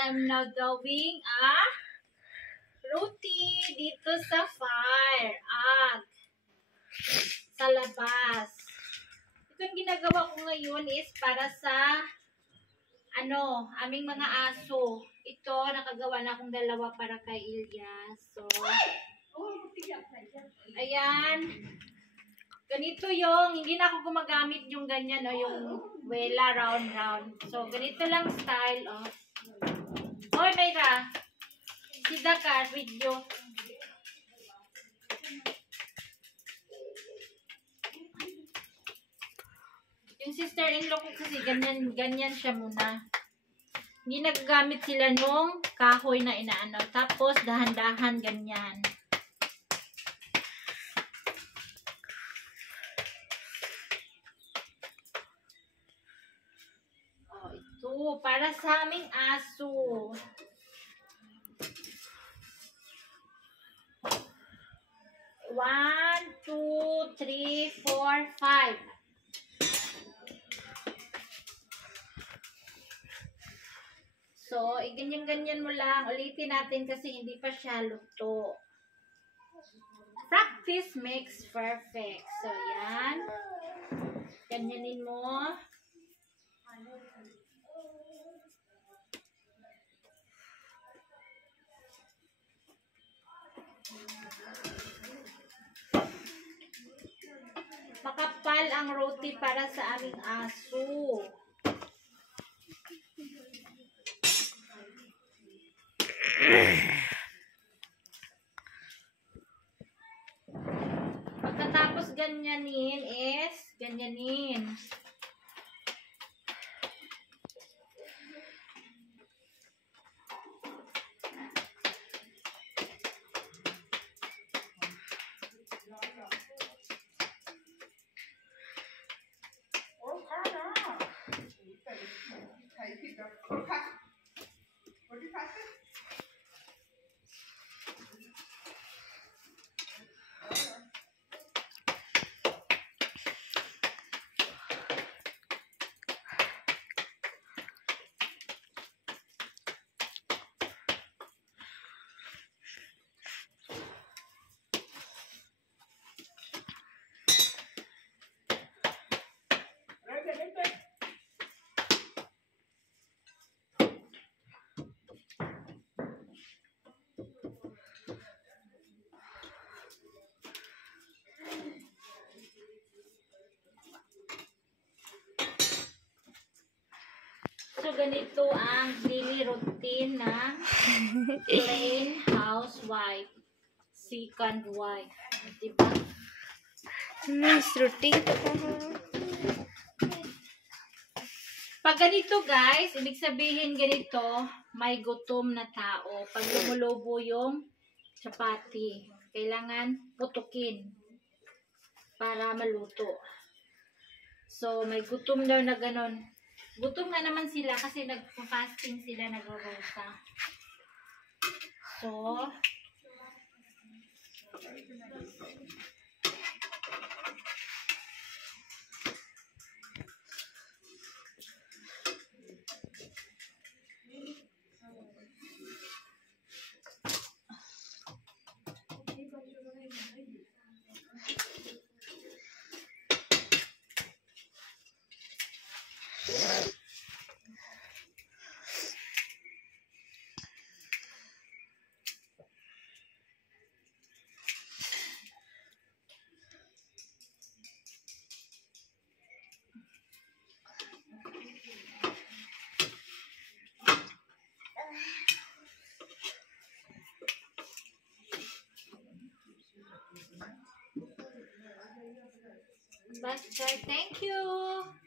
I'm now doing a roti dito sa fire at sa labas. Itong ginagawa ko ngayon is para sa aming mga aso. Ito, nakagawa na akong dalawa para kay Ilyas. So, ayan. Ganito yung, hindi na ako gumagamit yung ganyan, no, yung wela round. So, ganito lang style, oh. Hoy, Mayra. Sida ka, video. Yung sister-in-law ko kasi ganyan siya muna. Hindi nagagamit sila nung kahoy na inaano. Tapos, dahan-dahan ganyan. Oh, ito. Para sa aming aso. One, two, three, four, five. So, ganyan-ganyan mo lang. Ulitin natin kasi hindi pa siya luto. Practice makes perfect. So, yan. Ganyanin mo. Makapal ang roti para sa aming aso. Pagkatapos ganyanin is ganyanin. So, ganito ang daily routine na plain housewife. Second wife. Diba? Nice routine. Pag ganito guys, ibig sabihin ganito, may gutom na tao. Pag lumulobo yung chapati, kailangan putukin para maluto. So, may gutom daw na ganon. Gutom na naman sila kasi nag-fasting sila, nag-rosa. So, bye. Thank you.